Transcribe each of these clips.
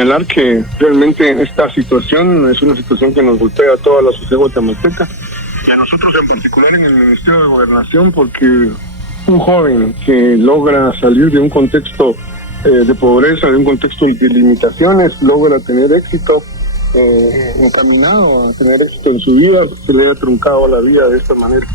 señalar que realmente esta situación es una situación que nos golpea a toda la sociedad guatemalteca y a nosotros en particular en el Ministerio de Gobernación, porque un joven que logra salir de un contexto de pobreza, de un contexto de limitaciones, logra tener éxito, encaminado a tener éxito en su vida, se le ha truncado la vida de esta manera.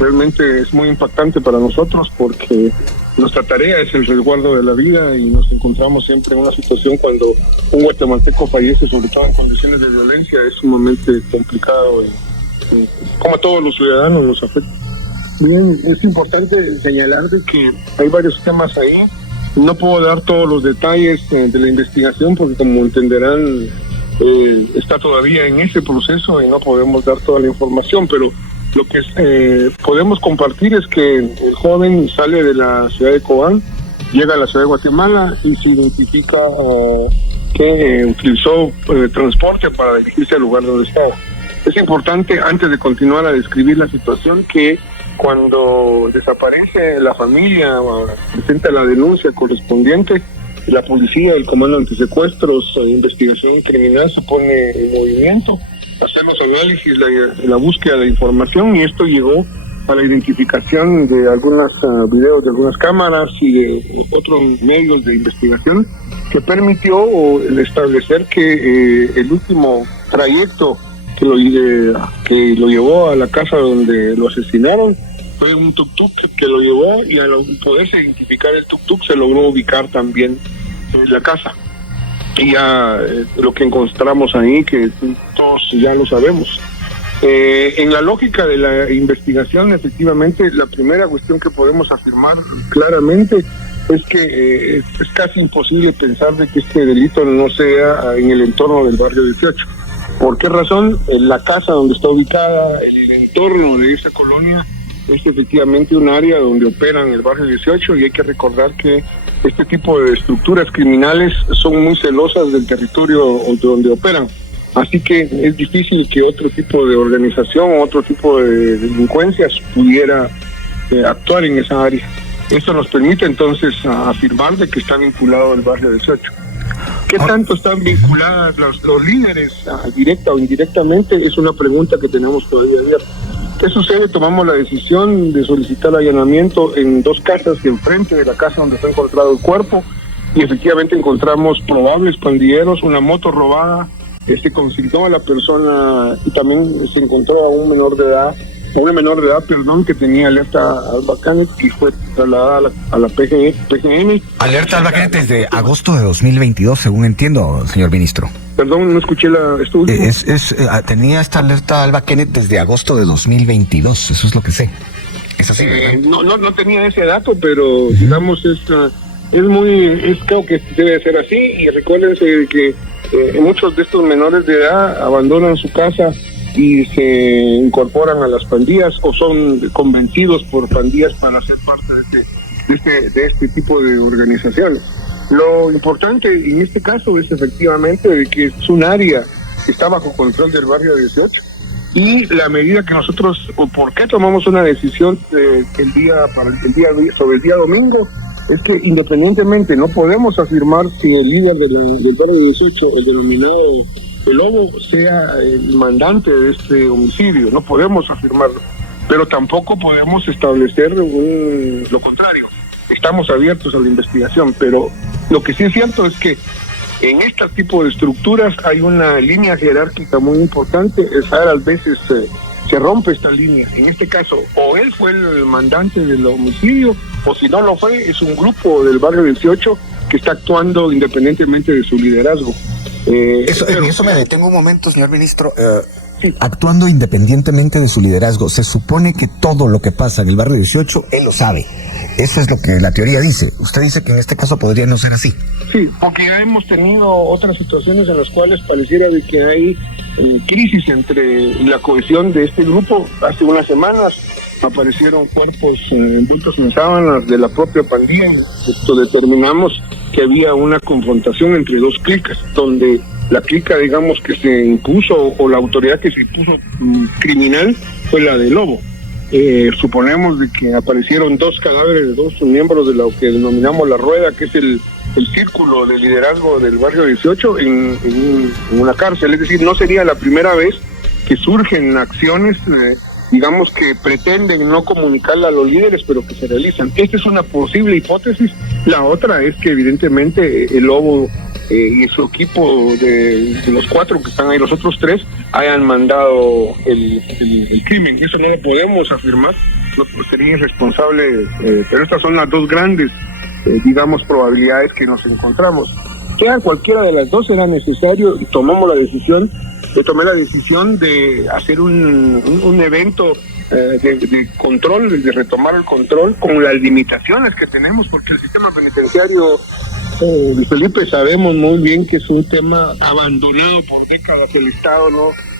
Realmente es muy impactante para nosotros porque nuestra tarea es el resguardo de la vida y nos encontramos siempre en una situación cuando un guatemalteco fallece, sobre todo en condiciones de violencia, es sumamente complicado y como a todos los ciudadanos nos afecta. Bien, es importante señalar de que hay varios temas ahí. No puedo dar todos los detalles de la investigación porque, como entenderán, está todavía en ese proceso y no podemos dar toda la información, pero lo que podemos compartir es que el joven sale de la ciudad de Cobán, llega a la ciudad de Guatemala y se identifica que utilizó transporte para dirigirse al lugar donde estaba. Es importante, antes de continuar a describir la situación, que cuando desaparece la familia o presenta la denuncia correspondiente, la policía, el Comando Antisecuestros, Investigación Criminal se pone en movimiento, hacer los análisis, la búsqueda de información, y esto llegó a la identificación de algunos videos de algunas cámaras y de otros medios de investigación que permitió establecer que el último trayecto que lo llevó a la casa donde lo asesinaron fue un tuk-tuk que lo llevó, y al poderse identificar el tuk-tuk se logró ubicar también en la casa. Y ya lo que encontramos ahí, que todos ya lo sabemos. En la lógica de la investigación, efectivamente, la primera cuestión que podemos afirmar claramente es que es casi imposible pensar de que este delito no sea en el entorno del barrio 18. ¿Por qué razón? La casa donde está ubicada, el entorno de esa colonia, es efectivamente un área donde operan el barrio 18, y hay que recordar que este tipo de estructuras criminales son muy celosas del territorio donde operan. Así que es difícil que otro tipo de organización, otro tipo de delincuencias pudiera actuar en esa área. Esto nos permite entonces afirmar de que está vinculado al barrio 18. ¿Qué tanto están vinculadas los líderes, directa o indirectamente? Es una pregunta que tenemos todavía abierta. ¿Qué sucede? Tomamos la decisión de solicitar allanamiento en dos casas enfrente de la casa donde está encontrado el cuerpo, y efectivamente encontramos probables pandilleros, una moto robada, se consignó a la persona y también se encontró a una menor de edad, que tenía alerta Alba Canet y fue trasladada a la PGM. Alerta Alba Canet desde agosto de 2022, según entiendo, señor ministro. Perdón, no escuché esto último. Tenía esta alerta Alba Canet desde agosto de 2022, eso es lo que sé. ¿Es así, verdad? No tenía ese dato, pero digamos creo que debe ser así, y recuérdense que muchos de estos menores de edad abandonan su casa y se incorporan a las pandillas o son convencidos por pandillas para ser parte de este tipo de organizaciones. Lo importante en este caso es efectivamente de que es un área que está bajo control del barrio 18, y la medida que nosotros, ¿por qué tomamos una decisión sobre el día domingo? Es que independientemente no podemos afirmar si el líder del barrio 18, el denominado El Lobo, sea el mandante de este homicidio. No podemos afirmarlo, pero tampoco podemos establecer lo contrario. Estamos abiertos a la investigación, pero lo que sí es cierto es que en este tipo de estructuras hay una línea jerárquica muy importante. A veces se rompe esta línea. En este caso, o él fue el mandante del homicidio, o si no lo fue, es un grupo del barrio 18 que está actuando independientemente de su liderazgo. En eso me detengo un momento, señor ministro. Sí. Actuando independientemente de su liderazgo, se supone que todo lo que pasa en el barrio 18, él lo sabe. Eso es lo que la teoría dice. Usted dice que en este caso podría no ser así. Sí, porque ya hemos tenido otras situaciones en las cuales pareciera de que hay crisis entre la cohesión de este grupo. Hace unas semanas aparecieron cuerpos envueltos en sábanas de la propia pandilla. Esto determinamos que había una confrontación entre dos clicas, donde la clica, digamos, que se impuso, o la autoridad que se impuso criminal, fue la de Lobo. Suponemos de que aparecieron dos cadáveres de dos miembros de lo que denominamos la rueda, que es el el círculo de liderazgo del barrio 18 en una cárcel. Es decir, no sería la primera vez que surgen acciones, digamos, que pretenden no comunicarla a los líderes, pero que se realizan. Esta es una posible hipótesis. La otra es que evidentemente el Lobo y su equipo de los 4 que están ahí, los otros 3, hayan mandado el crimen. Eso no lo podemos afirmar, sería irresponsable, pero estas son las 2 grandes, digamos, probabilidades que nos encontramos. Sea cualquiera de las 2 será necesario y tomé la decisión de hacer un evento de control, de retomar el control con las limitaciones que tenemos, porque el sistema penitenciario, Felipe, sabemos muy bien que es un tema abandonado por décadas. El Estado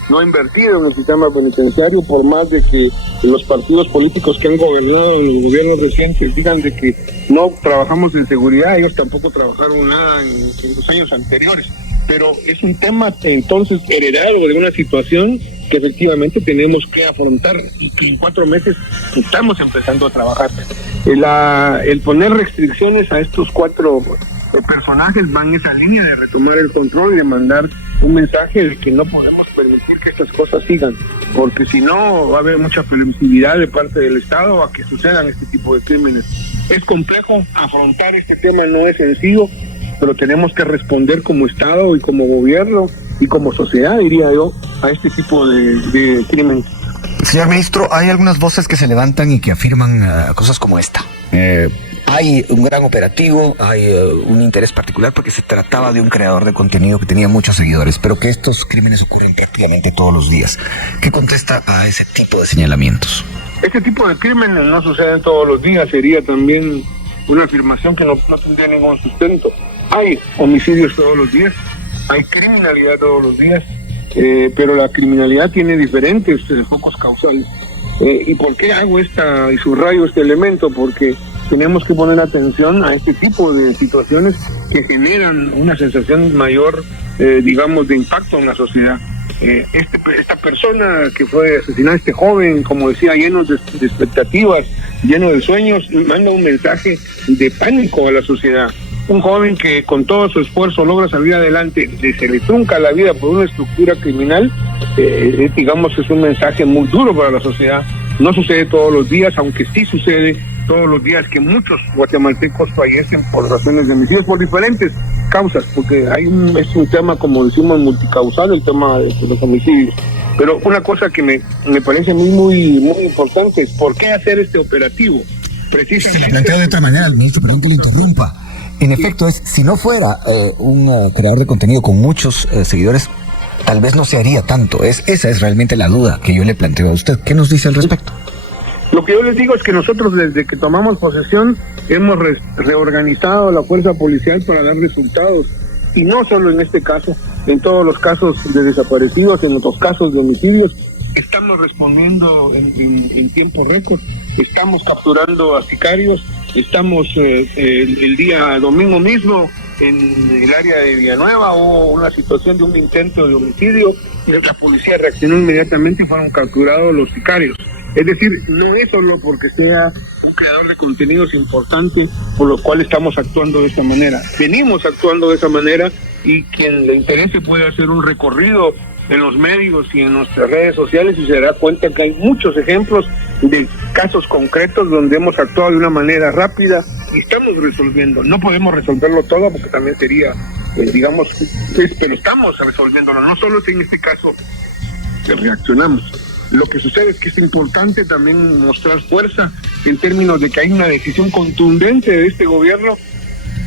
no ha invertido en el sistema penitenciario, por más de que los partidos políticos que han gobernado, los gobiernos recientes, digan de que no trabajamos en seguridad. Ellos tampoco trabajaron nada en los años anteriores, pero es un tema entonces heredado de una situación que efectivamente tenemos que afrontar y que en 4 meses estamos empezando a trabajar. El poner restricciones a estos 4 personajes van en esa línea de retomar el control y de mandar un mensaje de que no podemos permitir que estas cosas sigan, porque si no va a haber mucha permisividad de parte del Estado a que sucedan este tipo de crímenes. Es complejo afrontar este tema, no es sencillo, pero tenemos que responder como Estado y como gobierno y como sociedad, diría yo, a este tipo de crímenes. Señor ministro, hay algunas voces que se levantan y que afirman cosas como esta. Hay un gran operativo, hay un interés particular porque se trataba de un creador de contenido que tenía muchos seguidores, pero que estos crímenes ocurren prácticamente todos los días. ¿Qué contesta a ese tipo de señalamientos? Este tipo de crímenes no suceden todos los días, sería también una afirmación que no tendría ningún sustento. Hay homicidios todos los días, hay criminalidad todos los días, pero la criminalidad tiene diferentes focos causales. ¿Y por qué hago y subrayo este elemento? Porque tenemos que poner atención a este tipo de situaciones que generan una sensación mayor, digamos, de impacto en la sociedad. Esta persona que fue asesinada, este joven, como decía, lleno de expectativas, lleno de sueños, manda un mensaje de pánico a la sociedad. Un joven que con todo su esfuerzo logra salir adelante, se le trunca la vida por una estructura criminal, digamos, es un mensaje muy duro para la sociedad. No sucede todos los días, aunque sí sucede todos los días que muchos guatemaltecos fallecen por razones de homicidios, por diferentes causas, porque es un tema, como decimos, multicausal, el tema de los homicidios. Pero una cosa que me parece muy importante es ¿por qué hacer este operativo? Precisamente. Se lo planteo de otra manera, ministro, perdón que le interrumpa. En efecto, si no fuera un creador de contenido con muchos seguidores, tal vez no se haría tanto. Esa es realmente la duda que yo le planteo a usted. ¿Qué nos dice al respecto? Lo que yo les digo es que nosotros, desde que tomamos posesión, hemos reorganizado la fuerza policial para dar resultados. Y no solo en este caso, en todos los casos de desaparecidos, en otros casos de homicidios, estamos respondiendo en tiempo récord. Estamos capturando a sicarios. Estamos el día domingo mismo en el área de Villanueva hubo una situación de un intento de homicidio y la policía reaccionó inmediatamente y fueron capturados los sicarios. Es decir, no es solo porque sea un creador de contenidos importante por lo cual estamos actuando de esta manera. Venimos actuando de esa manera y quien le interese puede hacer un recorrido en los medios y en nuestras redes sociales y se dará cuenta que hay muchos ejemplos de casos concretos donde hemos actuado de una manera rápida y estamos resolviendo. No podemos resolverlo todo porque también sería, digamos, pero estamos resolviéndolo. No solo es en este caso que reaccionamos. Lo que sucede es que es importante también mostrar fuerza en términos de que hay una decisión contundente de este gobierno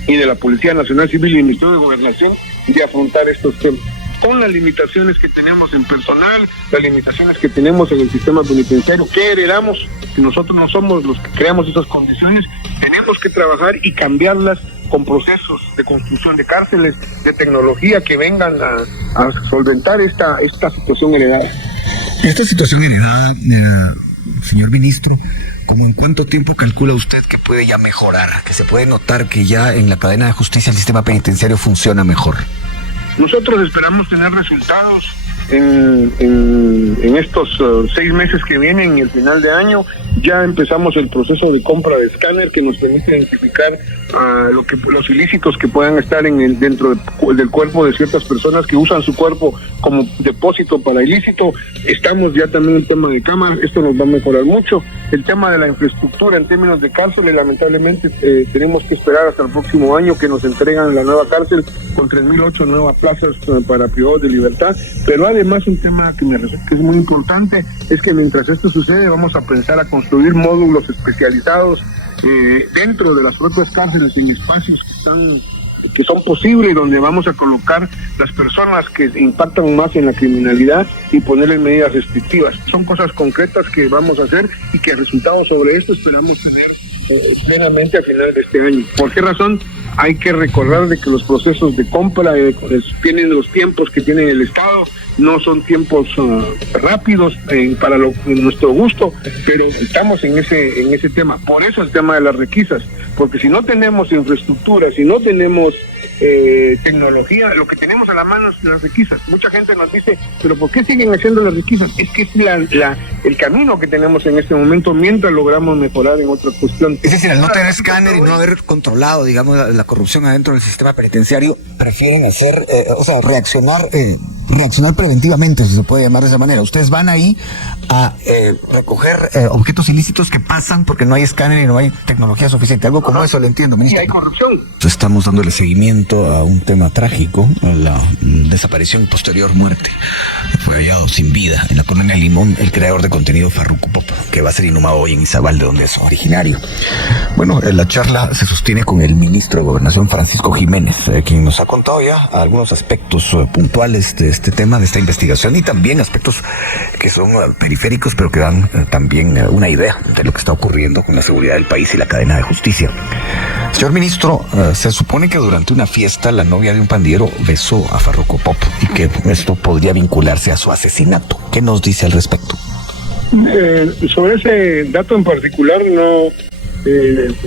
y de la Policía Nacional Civil y el Ministerio de Gobernación de afrontar estos temas. Con las limitaciones que tenemos en personal, las limitaciones que tenemos en el sistema penitenciario, que heredamos, que nosotros no somos los que creamos esas condiciones, tenemos que trabajar y cambiarlas con procesos de construcción de cárceles, de tecnología que vengan a solventar esta situación heredada. Esta situación heredada, señor ministro, ¿cómo en cuánto tiempo calcula usted que puede ya mejorar, que se puede notar que ya en la cadena de justicia el sistema penitenciario funciona mejor? Nosotros esperamos tener resultados en estos 6 meses que vienen y el final de año Ya empezamos el proceso de compra de escáner que nos permite identificar los ilícitos que puedan estar dentro del cuerpo de ciertas personas que usan su cuerpo como depósito para ilícito. Estamos ya también en el tema de cámaras, esto nos va a mejorar mucho. El tema de la infraestructura en términos de cárceles, lamentablemente tenemos que esperar hasta el próximo año que nos entregan la nueva cárcel con 3.008 nuevas plazas para privados de libertad. Pero además un tema que es muy importante es que mientras esto sucede vamos a pensar a construir módulos especializados dentro de las propias cárceles en espacios que son posibles, donde vamos a colocar las personas que impactan más en la criminalidad y ponerles medidas restrictivas. Son cosas concretas que vamos a hacer y que resultados sobre esto esperamos tener plenamente a final de este año. ¿Por qué razón? Hay que recordar de que los procesos de compra tienen los tiempos que tiene el Estado, no son tiempos rápidos para nuestro gusto, pero estamos en ese tema. Por eso el tema de las requisas, porque si no tenemos infraestructura, si no tenemos tecnología, lo que tenemos a la mano es las requisas. Mucha gente nos dice, pero ¿por qué siguen haciendo las requisas? Es que es el camino que tenemos en este momento mientras logramos mejorar en otra cuestión. Es decir, al no tener escáner y no haber controlado, digamos, la corrupción adentro del sistema penitenciario, prefieren hacer, reaccionar preventivamente, si se puede llamar de esa manera. Ustedes van ahí a recoger objetos ilícitos que pasan porque no hay escáner y no hay tecnología suficiente. Algo como eso, le entiendo, ministro. Y hay corrupción. Estamos dándole seguimiento a un tema trágico, a la desaparición y posterior muerte. Fue hallado sin vida en la colonia Limón el creador de contenido Farruko Pop, que va a ser inhumado hoy en Izabal, de donde es originario. Bueno, la charla se sostiene con el ministro de Gobernación, Francisco Jiménez, quien nos ha contado ya algunos aspectos puntuales de este tema, de esta investigación, y también aspectos que son periféricos, pero que dan también una idea de lo que está ocurriendo con la seguridad del país y la cadena de justicia. Señor ministro, se supone que durante una fiesta la novia de un pandillero besó a Farruko Pop y que esto podría vincularse a su asesinato. ¿Qué nos dice al respecto? Sobre ese dato en particular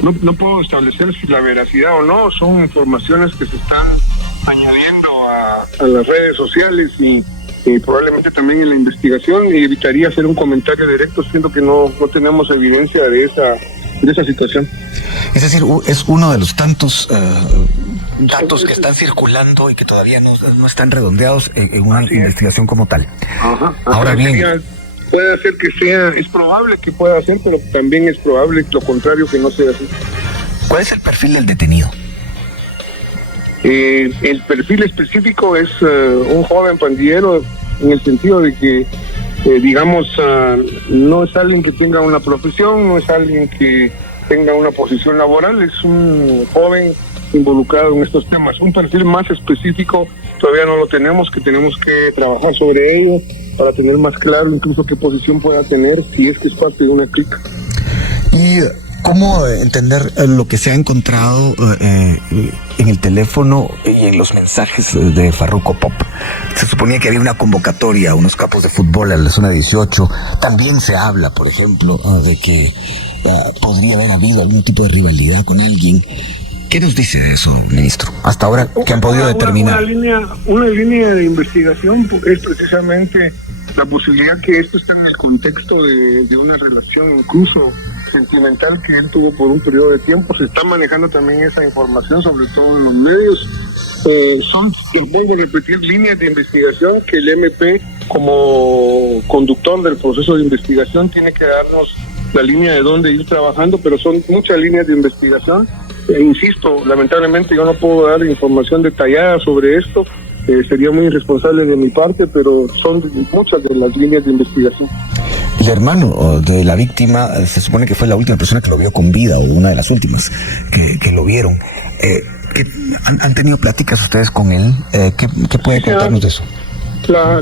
no puedo establecer si la veracidad o no. Son informaciones que se están añadiendo a las redes sociales y probablemente también en la investigación, y evitaría hacer un comentario directo siendo que no tenemos evidencia de esa situación. Es decir, es uno de los tantos datos que están circulando y que todavía no están redondeados en una investigación como tal. Ahora bien, puede ser que es probable que pueda ser, pero también es probable lo contrario, que no sea así. ¿Cuál es el perfil del detenido? El perfil específico es un joven pandillero, en el sentido de que no es alguien que tenga una profesión, no es alguien que tenga una posición laboral, es un joven involucrado en estos temas. Un perfil más específico todavía no lo tenemos, que tenemos que trabajar sobre ello para tener más claro incluso qué posición pueda tener, si es que es parte de una clica. Y ¿cómo entender lo que se ha encontrado en el teléfono y en los mensajes de Farruko Pop? Se suponía que había una convocatoria a unos campos de fútbol a la zona 18. También se habla, por ejemplo, de que podría haber habido algún tipo de rivalidad con alguien. ¿Qué nos dice de eso, ministro? Hasta ahora, ¿qué han podido determinar? Una línea de investigación es precisamente la posibilidad que esto está en el contexto de una relación incluso sentimental que él tuvo por un periodo de tiempo. Se está manejando también esa información, sobre todo en los medios. Los vuelvo a repetir, líneas de investigación que el MP, como conductor del proceso de investigación, tiene que darnos la línea de dónde ir trabajando, pero son muchas líneas de investigación. Insisto, lamentablemente yo no puedo dar información detallada sobre esto, sería muy irresponsable de mi parte, pero son muchas de las líneas de investigación. El hermano de la víctima se supone que fue la última persona que lo vio con vida, o una de las últimas que lo vieron. ¿Han tenido pláticas ustedes con él? ¿Qué puede contarnos de eso?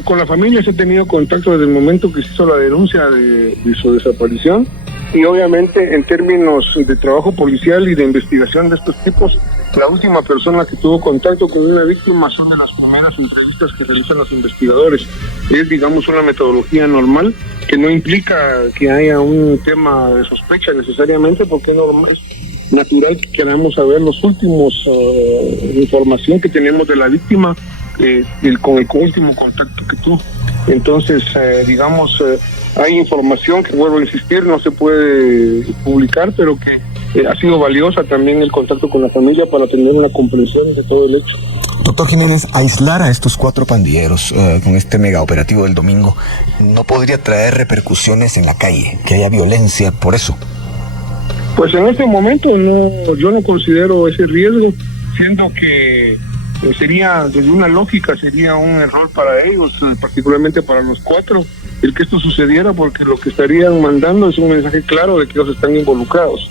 Con la familia se ha tenido contacto desde el momento que se hizo la denuncia de su desaparición, y obviamente en términos de trabajo policial y de investigación de estos tipos, la última persona que tuvo contacto con una víctima son de las primeras entrevistas que realizan los investigadores. Es, digamos, una metodología normal que no implica que haya un tema de sospecha necesariamente, porque es natural que queramos saber los últimos información que tenemos de la víctima, con el último contacto que tuvo. Entonces, Hay información que, vuelvo a insistir, no se puede publicar, pero que ha sido valiosa también el contacto con la familia para tener una comprensión de todo el hecho. Doctor Jiménez, aislar a estos 4 pandilleros con este mega operativo del domingo no podría traer repercusiones en la calle, que haya violencia por eso. Pues en este momento yo no considero ese riesgo, siendo que sería, desde una lógica, sería un error para ellos, particularmente para los 4, el que esto sucediera, porque lo que estarían mandando es un mensaje claro de que ellos están involucrados.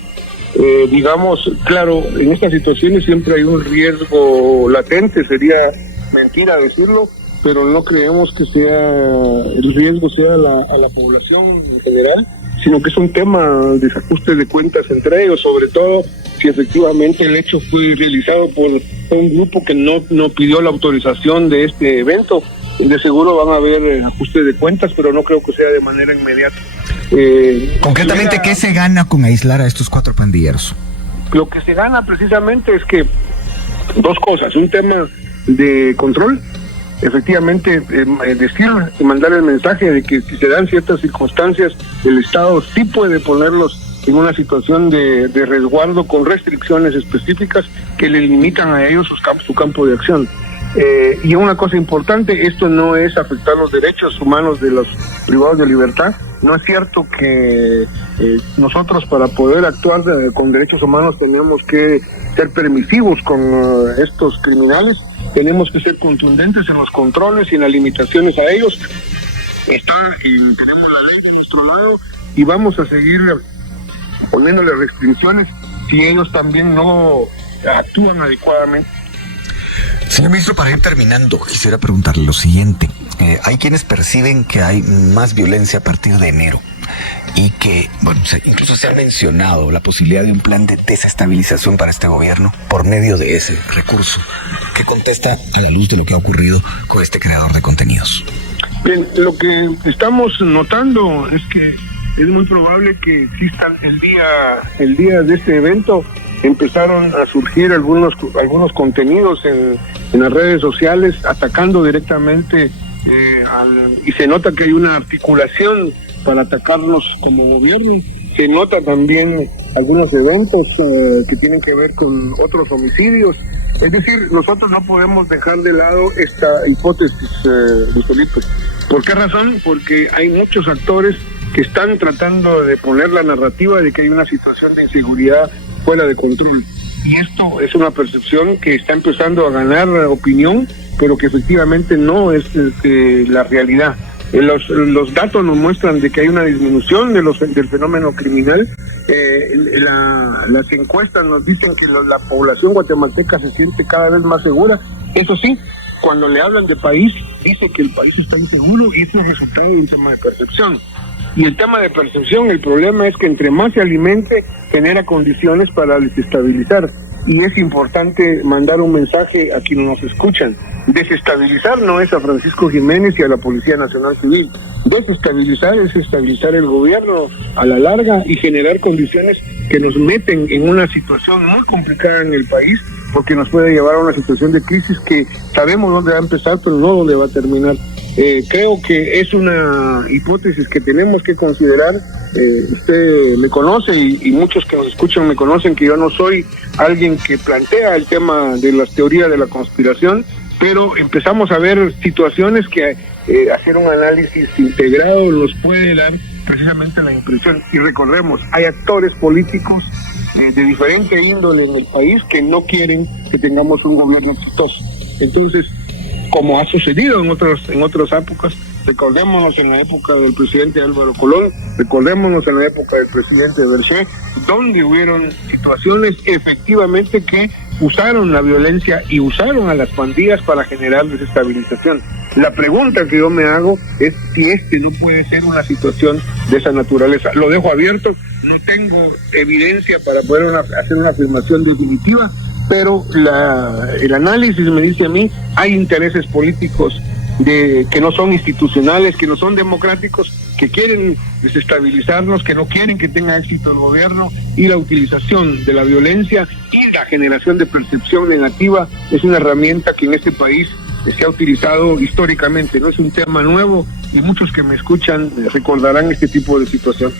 Digamos, claro, en estas situaciones siempre hay un riesgo latente, sería mentira decirlo, pero no creemos que el riesgo sea a la población en general, sino que es un tema de desajuste de cuentas entre ellos, sobre todo si efectivamente el hecho fue realizado por un grupo que no pidió la autorización de este evento. De seguro van a haber ajustes de cuentas, pero no creo que sea de manera inmediata. Concretamente, ¿qué se gana con aislar a estos 4 pandilleros? Lo que se gana precisamente es que 2 cosas, un tema de control, efectivamente decir y mandar el mensaje de que si se dan ciertas circunstancias, el Estado sí puede ponerlos en una situación de resguardo con restricciones específicas que le limitan a ellos su campo de acción. Y una cosa importante, esto no es afectar los derechos humanos de los privados de libertad. No es cierto que nosotros, para poder actuar con derechos humanos, tenemos que ser permisivos con estos criminales. Tenemos que ser contundentes en los controles y en las limitaciones a ellos. Tenemos la ley de nuestro lado y vamos a seguir poniéndole restricciones si ellos también no actúan adecuadamente. Señor ministro, para ir terminando, quisiera preguntarle lo siguiente. Hay quienes perciben que hay más violencia a partir de enero y que, incluso se ha mencionado la posibilidad de un plan de desestabilización para este gobierno por medio de ese recurso. ¿Qué contesta a la luz de lo que ha ocurrido con este creador de contenidos? Bien, lo que estamos notando es que es muy probable que existan el día de este evento empezaron a surgir algunos contenidos en las redes sociales atacando directamente y se nota que hay una articulación para atacarnos como gobierno. Se nota también algunos eventos que tienen que ver con otros homicidios. Es decir, nosotros no podemos dejar de lado esta hipótesis, Luis Felipe. ¿Por qué razón? Porque hay muchos actores que están tratando de poner la narrativa de que hay una situación de inseguridad fuera de control. Y esto es una percepción que está empezando a ganar opinión, pero que efectivamente no es la realidad. Los datos nos muestran de que hay una disminución del fenómeno criminal. Las encuestas nos dicen que la población guatemalteca se siente cada vez más segura. Eso sí, cuando le hablan de país, dice que el país está inseguro y eso es resultado de un tema de percepción. Y el tema de percepción, el problema es que entre más se alimente, genera condiciones para desestabilizar. Y es importante mandar un mensaje a quienes nos escuchan. Desestabilizar no es a Francisco Jiménez y a la Policía Nacional Civil. Desestabilizar es estabilizar el gobierno a la larga y generar condiciones que nos meten en una situación muy complicada en el país, porque nos puede llevar a una situación de crisis que sabemos dónde va a empezar, pero no dónde va a terminar. Creo que es una hipótesis que tenemos que considerar. Usted me conoce y muchos que nos escuchan me conocen que yo no soy alguien que plantea el tema de las teorías de la conspiración, pero empezamos a ver situaciones que hacer un análisis integrado nos puede dar precisamente la impresión. Y recordemos, hay actores políticos de diferente índole en el país que no quieren que tengamos un gobierno exitoso. Entonces, como ha sucedido en otras épocas, recordémonos en la época del presidente Álvaro Colón, recordémonos en la época del presidente Berger, donde hubieron situaciones efectivamente que usaron la violencia y usaron a las pandillas para generar desestabilización. La pregunta que yo me hago es si no puede ser una situación de esa naturaleza. Lo dejo abierto, no tengo evidencia para poder hacer una afirmación definitiva, pero el análisis me dice a mí, hay intereses políticos que no son institucionales, que no son democráticos, que quieren desestabilizarnos, que no quieren que tenga éxito el gobierno, y la utilización de la violencia y la generación de percepción negativa es una herramienta que en este país se ha utilizado históricamente. No es un tema nuevo, y muchos que me escuchan recordarán este tipo de situación.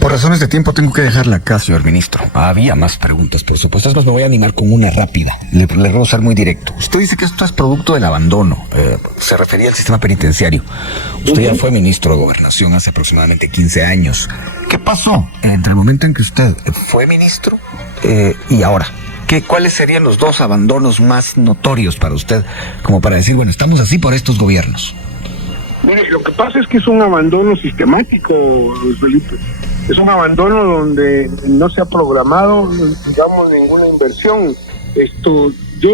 Por razones de tiempo tengo que dejarla acá, señor ministro. Había más preguntas, por supuesto. Es más, me voy a animar con una rápida. Le ruego ser muy directo. Usted dice que esto es producto del abandono. Se refería al sistema penitenciario. Usted ya fue ministro de Gobernación hace aproximadamente 15 años. ¿Qué pasó entre el momento en que usted fue ministro y ahora? ¿Cuáles serían los dos abandonos más notorios para usted, como para decir, bueno, estamos así por estos gobiernos? Mire, lo que pasa es que es un abandono sistemático, Luis Felipe. Es un abandono donde no se ha programado, digamos, ninguna inversión. Yo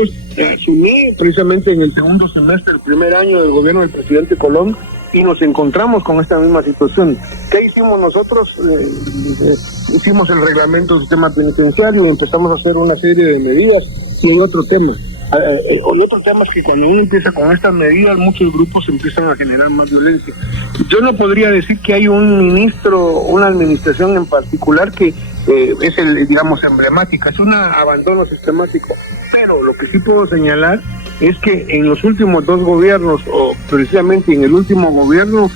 asumí precisamente en el segundo semestre, el primer año del gobierno del presidente Colón, y nos encontramos con esta misma situación. ¿Qué hicimos nosotros? Hicimos el reglamento del sistema penitenciario y empezamos a hacer una serie de medidas. Y hay otro tema. Hay otro tema es que cuando uno empieza con estas medidas, muchos grupos empiezan a generar más violencia. Yo no podría decir que hay un ministro, una administración en particular que es digamos, emblemática. Es un abandono sistemático. Pero lo que sí puedo señalar es que en los últimos dos gobiernos, o precisamente en el último gobierno,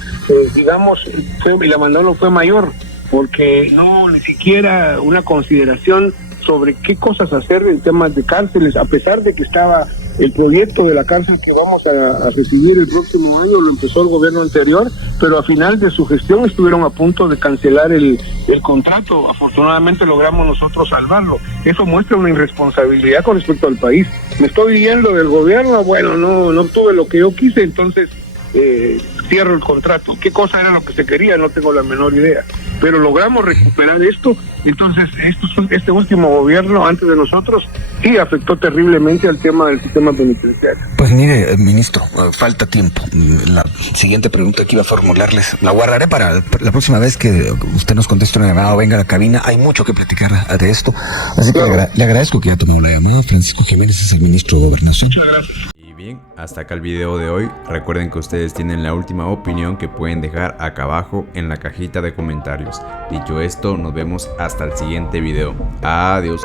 digamos, el abandono fue mayor, porque no hubo ni siquiera una consideración sobre qué cosas hacer en temas de cárceles, a pesar de que estaba el proyecto de la cárcel que vamos a recibir el próximo año, lo empezó el gobierno anterior, pero a final de su gestión estuvieron a punto de cancelar el contrato. Afortunadamente logramos nosotros salvarlo. Eso muestra una irresponsabilidad con respecto al país. Me estoy yendo del gobierno, bueno, no obtuve lo que yo quise, entonces cierro el contrato. ¿Qué cosa era lo que se quería? No tengo la menor idea. Pero logramos recuperar esto. Entonces, este último gobierno, antes de nosotros, sí afectó terriblemente al tema del sistema penitenciario. Pues mire, ministro, falta tiempo. La siguiente pregunta que iba a formularles, la guardaré para la próxima vez que usted nos conteste una llamada o venga a la cabina. Hay mucho que platicar de esto. Así que le agradezco que haya tomado la llamada. Francisco Jiménez es el ministro de Gobernación. Muchas gracias. Bien, hasta acá el video de hoy. Recuerden que ustedes tienen la última opinión que pueden dejar acá abajo en la cajita de comentarios. Dicho esto, nos vemos hasta el siguiente video. Adiós.